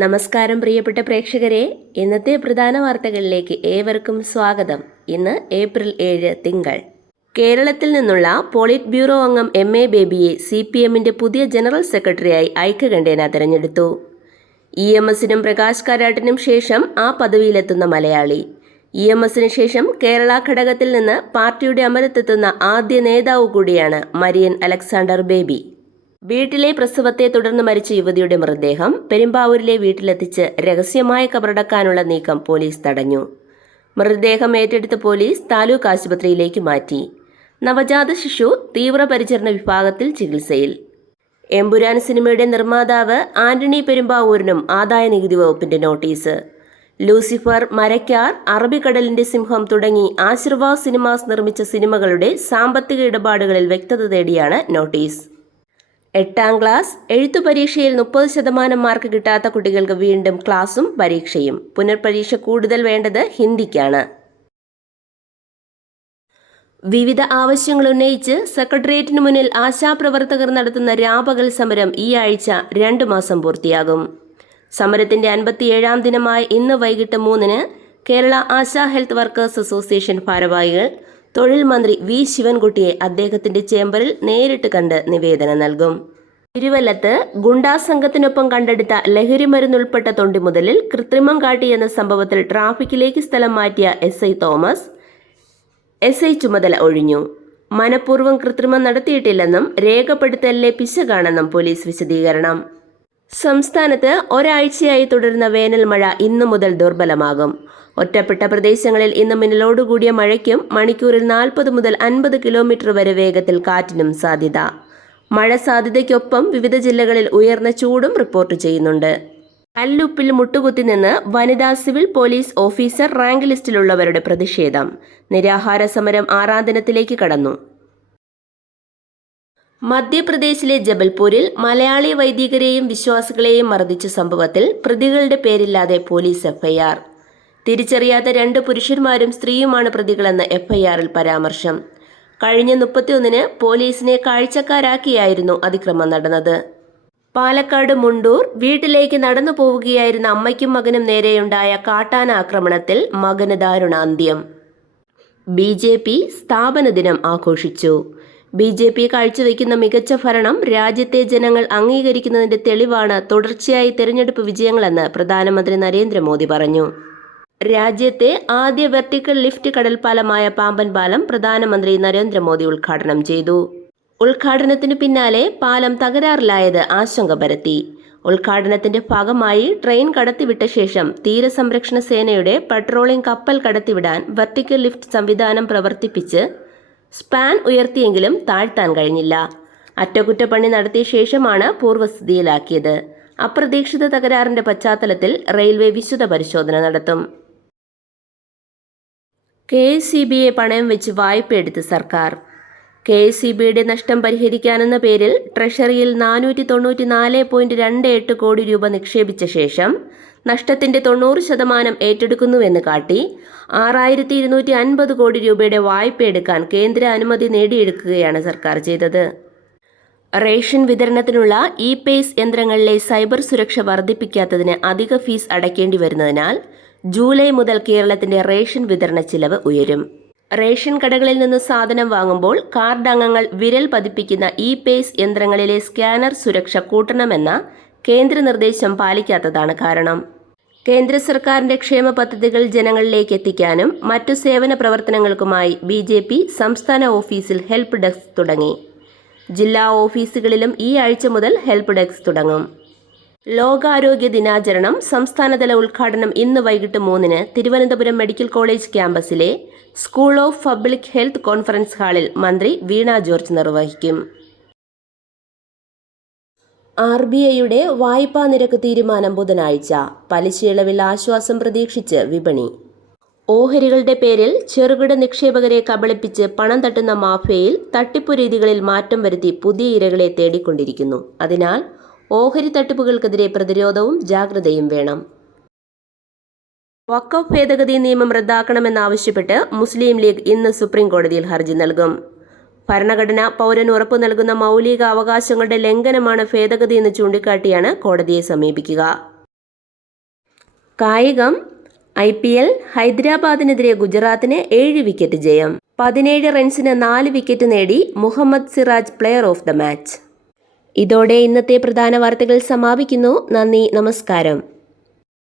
നമസ്കാരം പ്രിയപ്പെട്ട പ്രേക്ഷകരെ, ഇന്നത്തെ പ്രധാന വാർത്തകളിലേക്ക് ഏവർക്കും സ്വാഗതം. ഇന്ന് ഏപ്രിൽ 7 തിങ്കൾ. കേരളത്തിൽ നിന്നുള്ള പോളിറ്റ് ബ്യൂറോ അംഗം MA ബേബിയെ CPMന്റെ പുതിയ ജനറൽ സെക്രട്ടറിയായി ഐക്യകണ്ഠേന തെരഞ്ഞെടുത്തു. EMSനും പ്രകാശ് കാരാട്ടിനും ശേഷം ആ പദവിയിലെത്തുന്ന മലയാളി. EMSന് ശേഷം കേരള ഘടകത്തിൽ നിന്ന് പാർട്ടിയുടെ അമരത്തെത്തുന്ന ആദ്യ നേതാവ് കൂടിയാണ് മരിയൻ അലക്സാണ്ടർ ബേബി. വീട്ടിലെ പ്രസവത്തെ തുടർന്ന് മരിച്ച യുവതിയുടെ മൃതദേഹം പെരുമ്പാവൂരിലെ വീട്ടിലെത്തിച്ച് രഹസ്യമായി കബറടക്കാനുള്ള നീക്കം പോലീസ് തടഞ്ഞു. മൃതദേഹം ഏറ്റെടുത്ത പോലീസ് താലൂക്ക് ആശുപത്രിയിലേക്ക് മാറ്റി. നവജാത ശിശു തീവ്രപരിചരണ വിഭാഗത്തിൽ ചികിത്സയിൽ. എമ്പുരാൻ സിനിമയുടെ നിർമ്മാതാവ് ആന്റണി പെരുമ്പാവൂരിനും ആദായനികുതി വകുപ്പിന്റെ നോട്ടീസ്. ലൂസിഫർ, മരക്കാർ, അറബിക്കടലിന്റെ സിംഹം തുടങ്ങി ആശീർവാദ് സിനിമാസ് നിർമ്മിച്ച സിനിമകളുടെ സാമ്പത്തിക ഇടപാടുകളിൽ വ്യക്തത തേടിയാണ് നോട്ടീസ്. 8ാം ക്ലാസ് എഴുത്തു പരീക്ഷയിൽ 30% മാർക്ക് കിട്ടാത്ത കുട്ടികൾക്ക് വീണ്ടും ക്ലാസും പരീക്ഷയും. പുനർപരീക്ഷ കൂടുതൽ വേണ്ടത് ഹിന്ദിക്കാണ്. വിവിധ ആവശ്യങ്ങൾ ഉന്നയിച്ച് സെക്രട്ടേറിയറ്റിനു മുന്നിൽ ആശാപ്രവർത്തകർ നടത്തുന്ന രാപകൽ സമരം ഈ ആഴ്ച 2 മാസം പൂർത്തിയാകും. സമരത്തിന്റെ 57ാം ദിനമായ ഇന്ന് വൈകിട്ട് 3-ന് Kerala Asha health workers association ഭാരവാഹികൾ തൊഴിൽ മന്ത്രി V ശിവൻകുട്ടിയെ അദ്ദേഹത്തിന്റെ ചേംബറിൽ നേരിട്ട് കണ്ട് നിവേദനം നൽകും. തിരുവല്ലത്ത് ഗുണ്ടാ സംഘത്തിനൊപ്പം കണ്ടെടുത്ത ലഹരിമരുന്നുൾപ്പെട്ട തൊണ്ടിമുതലിൽ കൃത്രിമം കാട്ടിയെന്ന സംഭവത്തിൽ ട്രാഫിക്കിലേക്ക് സ്ഥലം മാറ്റിയ SI തോമസ് SI ചുമതല ഒഴിഞ്ഞു. മനഃപൂർവ്വം കൃത്രിമം നടത്തിയിട്ടില്ലെന്നും രേഖപ്പെടുത്തലിലെ പിശകാണെന്നും പോലീസ് വിശദീകരണം. സംസ്ഥാനത്ത് ഒരാഴ്ചയായി തുടരുന്ന വേനൽ മഴ ഇന്നു മുതൽ ദുർബലമാകും. ഒറ്റപ്പെട്ട പ്രദേശങ്ങളിൽ ഇന്ന് മിന്നലോടുകൂടിയ മഴയ്ക്കും മണിക്കൂറിൽ 40 മുതൽ 50 കിലോമീറ്റർ വരെ വേഗത്തിൽ കാറ്റിനും സാധ്യത. മഴ സാധ്യതയ്ക്കൊപ്പം വിവിധ ജില്ലകളിൽ ഉയർന്ന ചൂടും റിപ്പോർട്ട് ചെയ്യുന്നുണ്ട്. കല്ലുപ്പിൽ മുട്ടുകുത്തി നിന്ന് വനിതാ സിവിൽ പോലീസ് ഓഫീസർ റാങ്ക് ലിസ്റ്റിലുള്ളവരുടെ പ്രതിഷേധം. നിരാഹാര സമരം 6ാം ദിനത്തിലേക്ക് കടന്നു. മധ്യപ്രദേശിലെ ജബൽപൂരിൽ മലയാളി വൈദികരെയും വിശ്വാസികളെയും മർദ്ദിച്ച സംഭവത്തിൽ പ്രതികളുടെ പേരില്ലാതെ പോലീസ് FIR. തിരിച്ചറിയാത്ത 2 പുരുഷന്മാരും സ്ത്രീയുമാണ് പ്രതികളെന്ന് FIRൽ പരാമർശം. കഴിഞ്ഞ 31-ന് പോലീസിനെ കാഴ്ചക്കാരാക്കിയായിരുന്നു അതിക്രമം നടന്നത്. പാലക്കാട് മുണ്ടൂർ വീട്ടിലേക്ക് നടന്നു പോവുകയായിരുന്ന അമ്മയ്ക്കും മകനും നേരെയുണ്ടായ കാട്ടാന ആക്രമണത്തിൽ മകന് ദാരുണാന്ത്യം. BJP സ്ഥാപന ദിനം ആഘോഷിച്ചു. BJP കാഴ്ചവെക്കുന്ന മികച്ച ഭരണം രാജ്യത്തെ ജനങ്ങൾ അംഗീകരിക്കുന്നതിന്റെ തെളിവാണ് തുടർച്ചയായി തെരഞ്ഞെടുപ്പ് വിജയങ്ങളെന്ന് പ്രധാനമന്ത്രി നരേന്ദ്രമോദി പറഞ്ഞു. രാജ്യത്തെ ആദ്യ വെർട്ടിക്കൽ ലിഫ്റ്റ് കടൽപ്പാലമായ പാമ്പൻ പാലം പ്രധാനമന്ത്രി നരേന്ദ്രമോദി ഉദ്ഘാടനം ചെയ്തു. ഉദ്ഘാടനത്തിനു പിന്നാലെ പാലം തകരാറിലായത് ആശങ്ക പരത്തി. ഉദ്ഘാടനത്തിന്റെ ഭാഗമായി ട്രെയിൻ കടത്തിവിട്ട ശേഷം തീരസംരക്ഷണ സേനയുടെ പട്രോളിംഗ് കപ്പൽ കടത്തിവിടാൻ വെർട്ടിക്കൽ ലിഫ്റ്റ് സംവിധാനം പ്രവർത്തിപ്പിച്ച് സ്പാൻ ഉയർത്തിയെങ്കിലും താഴ്ത്താൻ കഴിഞ്ഞില്ല. അറ്റകുറ്റപ്പണി നടത്തിയ ശേഷമാണ് പൂർവ്വസ്ഥിതിയിലാക്കിയത്. അപ്രതീക്ഷിത തകരാറിന്റെ പശ്ചാത്തലത്തിൽ റെയിൽവേ വിശദ പരിശോധന നടത്തും. KSEBയെ പണയം വെച്ച് വായ്പയെടുത്ത് സർക്കാർ. KSEBയുടെ നഷ്ടം പരിഹരിക്കാനെന്ന പേരിൽ ട്രഷറിയിൽ 494.28 കോടി രൂപ നിക്ഷേപിച്ച ശേഷം നഷ്ടത്തിന്റെ 90% ഏറ്റെടുക്കുന്നുവെന്ന് കാട്ടി 6250 കോടി രൂപയുടെ വായ്പയെടുക്കാൻ കേന്ദ്ര അനുമതി നേടിയെടുക്കുകയാണ് സർക്കാർ ചെയ്തത്. റേഷൻ വിതരണത്തിനുള്ള ഇ-പേയ്സ് യന്ത്രങ്ങളിലെ സൈബർ സുരക്ഷ വർദ്ധിപ്പിക്കാത്തതിന് അധിക ഫീസ് അടയ്ക്കേണ്ടി വരുന്നതിനാൽ ജൂലൈ മുതൽ കേരളത്തിന്റെ റേഷൻ വിതരണ ചിലവ് ഉയരും. റേഷൻ കടകളിൽ നിന്ന് സാധനം വാങ്ങുമ്പോൾ കാർഡ് അംഗങ്ങൾ വിരൽ പതിപ്പിക്കുന്ന ഇ-പേയ്സ് യന്ത്രങ്ങളിലെ സ്കാനർ സുരക്ഷ കൂട്ടണമെന്ന കേന്ദ്ര നിർദ്ദേശം പാലിക്കാത്തതാണ് കാരണം. കേന്ദ്ര സർക്കാരിന്റെ ക്ഷേമ പദ്ധതികൾ ജനങ്ങളിലേക്ക് എത്തിക്കാനും മറ്റു സേവന പ്രവർത്തനങ്ങൾക്കുമായി BJP സംസ്ഥാന ഓഫീസിൽ ഹെൽപ്പ് ഡെസ്ക് തുടങ്ങി. ജില്ലാ ഓഫീസുകളിലും ഈ ആഴ്ച മുതൽ ഹെൽപ്പ് ഡെസ്ക് തുടങ്ങും. ലോകാരോഗ്യ ദിനാചരണം സംസ്ഥാനതല ഉദ്ഘാടനം ഇന്ന് വൈകിട്ട് 3-ന് തിരുവനന്തപുരം മെഡിക്കൽ കോളേജ് ക്യാമ്പസിലെ school of public health conference ഹാളിൽ മന്ത്രി വീണ ജോർജ് നിർവഹിക്കും. RBIയുടെ വായ്പാ നിരക്ക് തീരുമാനം ബുധനാഴ്ച. പലിശയിളവിൽ ആശ്വാസം പ്രതീക്ഷിച്ച് വിപണി. ഓഹരികളുടെ പേരിൽ ചെറുകിട നിക്ഷേപകരെ കബളിപ്പിച്ച് പണം തട്ടുന്ന മാഫിയയിൽ തട്ടിപ്പു രീതികളിൽ മാറ്റം വരുത്തി പുതിയ ഇരകളെ തേടിക്കൊണ്ടിരിക്കുന്നു. അതിനാൽ ഓഹരി തട്ടിപ്പുകൾക്കെതിരെ പ്രതിരോധവും ജാഗ്രതയും വേണം. വഖഫ് ഭേദഗതി നിയമം റദ്ദാക്കണമെന്നാവശ്യപ്പെട്ട് മുസ്ലിം ലീഗ് ഇന്ന് സുപ്രീം കോടതിയിൽ ഹർജി നൽകും. ഭരണഘടന പൗരന് ഉറപ്പു നൽകുന്ന മൗലിക അവകാശങ്ങളുടെ ലംഘനമാണ് ഭേദഗതിയെന്ന് ചൂണ്ടിക്കാട്ടിയാണ് കോടതിയെ സമീപിക്കുക. കായികം IPL ഹൈദരാബാദിനെതിരെ ഗുജറാത്തിന് 7 വിക്കറ്റ് ജയം. 17 റൺസിന് 4 വിക്കറ്റ് നേടി Mohammed Siraj player of the match. ഇതോടെ ഇന്നത്തെ പ്രധാന വാർത്തകൾ സമാപിക്കുന്നു. നന്ദി, നമസ്കാരം.